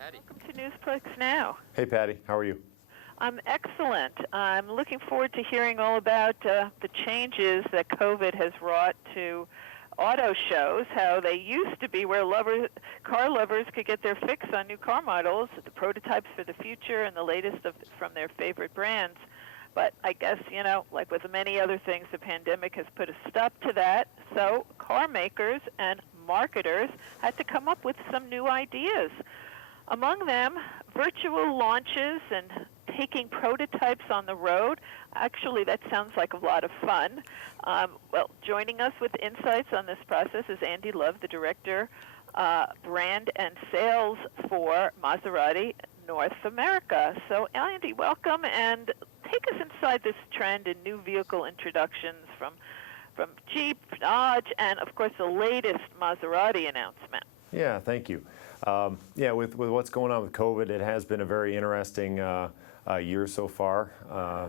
Welcome to Newsplex Now. Hey, Patty. How are you? I'm excellent. I'm looking forward to hearing all about the changes that COVID has wrought to auto shows, how they used to be where car lovers could get their fix on new car models, the prototypes for the future, and the latest from their favorite brands. But I guess, like with many other things, the pandemic has put a stop to that. So car makers and marketers had to come up with some new ideas. Among them, virtual launches and taking prototypes on the road. Actually, that sounds like a lot of fun. Joining us with insights on this process is Andy Love, the Director, Brand and Sales for Maserati North America. So, Andy, welcome, and take us inside this trend in new vehicle introductions from Jeep, Dodge, and, of course, the latest Maserati announcement. Yeah, thank you. With what's going on with COVID, it has been a very interesting year so far,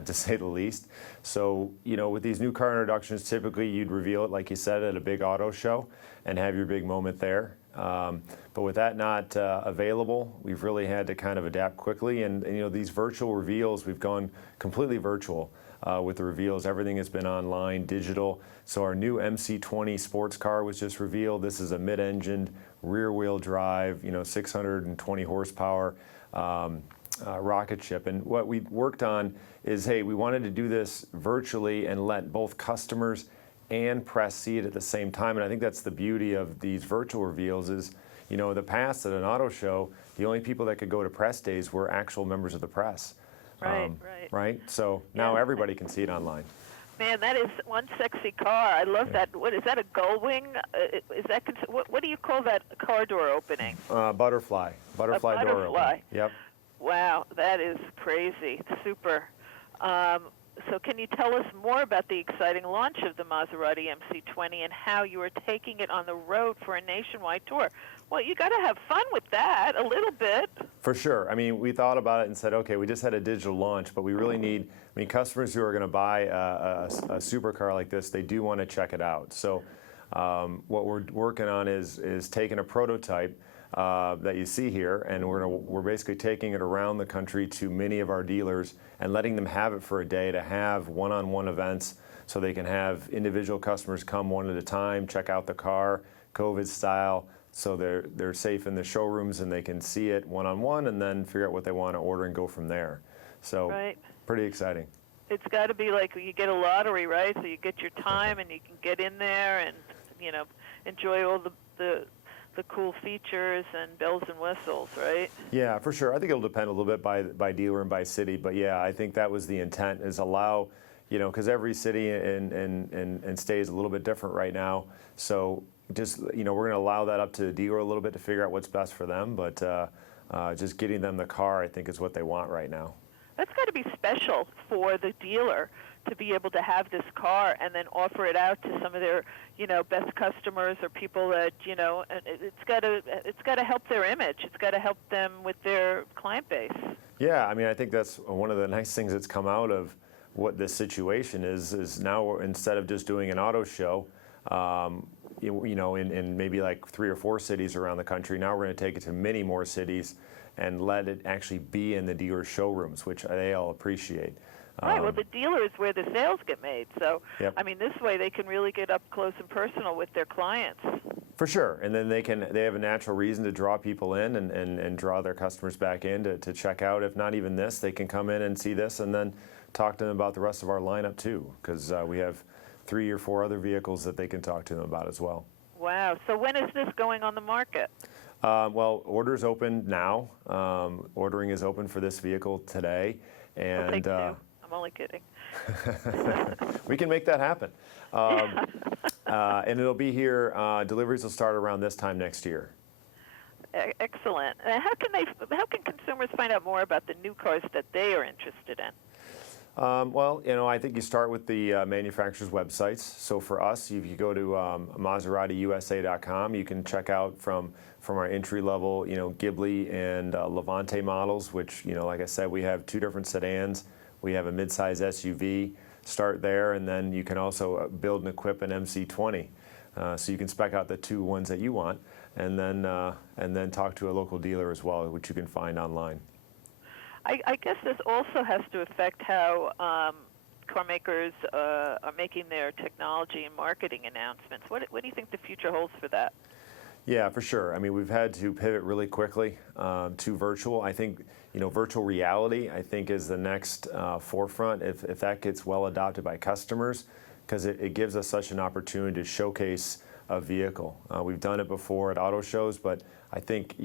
to say the least. So, with these new car introductions, typically you'd reveal it, like you said, at a big auto show and have your big moment there. But with that not available, we've really had to kind of adapt quickly. And these virtual reveals, we've gone completely virtual with the reveals. Everything has been online, digital. So our new MC20 sports car was just revealed. This is a mid-engined, rear-wheel drive, 620 horsepower rocket ship. And what we worked on is, hey, we wanted to do this virtually and let both customers and press see it at the same time. And I think that's the beauty of these virtual reveals is, in the past at an auto show, the only people that could go to press days were actual members of the press. Right? So now everybody can see it online. Man, that is one sexy car. I love that. What is that, a gullwing? Is that what do you call that car door opening? Butterfly door opening. Yep. Wow, that is crazy. Super. So can you tell us more about the exciting launch of the Maserati MC20 and how you are taking it on the road for a nationwide tour? Well, you got to have fun with that a little bit. For sure. I mean, we thought about it and said, okay, we just had a digital launch, but we really need, customers who are going to buy a supercar like this, they do want to check it out. So what we're working on is taking a prototype that you see here, and we're basically taking it around the country to many of our dealers and letting them have it for a day to have one-on-one events so they can have individual customers come one at a time, check out the car, COVID style, so they're safe in the showrooms and they can see it one-on-one and then figure out what they want to order and go from there. So pretty exciting. It's got to be like you get a lottery, right? So you get your time and you can get in there and, enjoy all the cool features and bells and whistles, right? Yeah, for sure. I think it'll depend a little bit by dealer and by city, but yeah, I think that was the intent, is allow, because every city and state is a little bit different right now. So just, we're going to allow that up to the dealer a little bit to figure out what's best for them, but just getting them the car, I think, is what they want right now. That's got to be special for the dealer to be able to have this car and then offer it out to some of their, best customers or people that, and it's got to help their image. It's got to help them with their client base. Yeah, I think that's one of the nice things that's come out of what this situation is now instead of just doing an auto show, in maybe like 3 or 4 cities around the country, now we're going to take it to many more cities and let it actually be in the dealer showrooms, which they all appreciate. Right, well, the dealer is where the sales get made. So, this way they can really get up close and personal with their clients. For sure, and then they have a natural reason to draw people in and draw their customers back in to check out. If not even this, they can come in and see this and then talk to them about the rest of our lineup too, because we have 3 or 4 other vehicles that they can talk to them about as well. Wow, so when is this going on the market? Well, orders open now. Ordering is open for this vehicle today. And I'll take 2. I'm only kidding. We can make that happen. And it'll be here, deliveries will start around this time next year. Excellent. How can consumers find out more about the new cars that they are interested in? I think you start with the manufacturer's websites. So for us, if you go to MaseratiUSA.com, you can check out from our entry-level, Ghibli and Levante models, which, like I said, we have 2 different sedans. We have a midsize SUV. Start there, and then you can also build and equip an MC20. So you can spec out the 2 ones that you want. and then talk to a local dealer as well, which you can find online. I guess this also has to affect how car makers are making their technology and marketing announcements. What do you think the future holds for that? Yeah, for sure. I mean, we've had to pivot really quickly to virtual. I think, virtual reality, I think, is the next forefront if that gets well adopted by customers, because it gives us such an opportunity to showcase a vehicle. We've done it before at auto shows, but I think,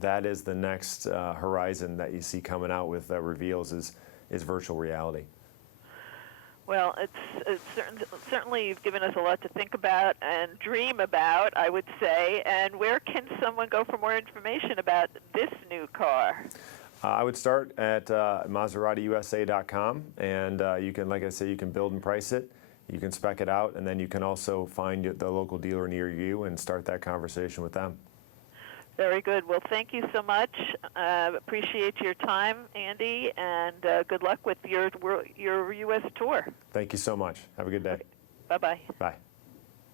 that is the next horizon that you see coming out with reveals is virtual reality. Well, certainly you've given us a lot to think about and dream about, I would say. And where can someone go for more information about this new car? I would start at MaseratiUSA.com, and you can, like I say, you can build and price it. You can spec it out, and then you can also find the local dealer near you and start that conversation with them. Very good. Well, thank you so much. Appreciate your time, Andy, and good luck with your U.S. tour. Thank you so much. Have a good day. Okay. Bye-bye. Bye.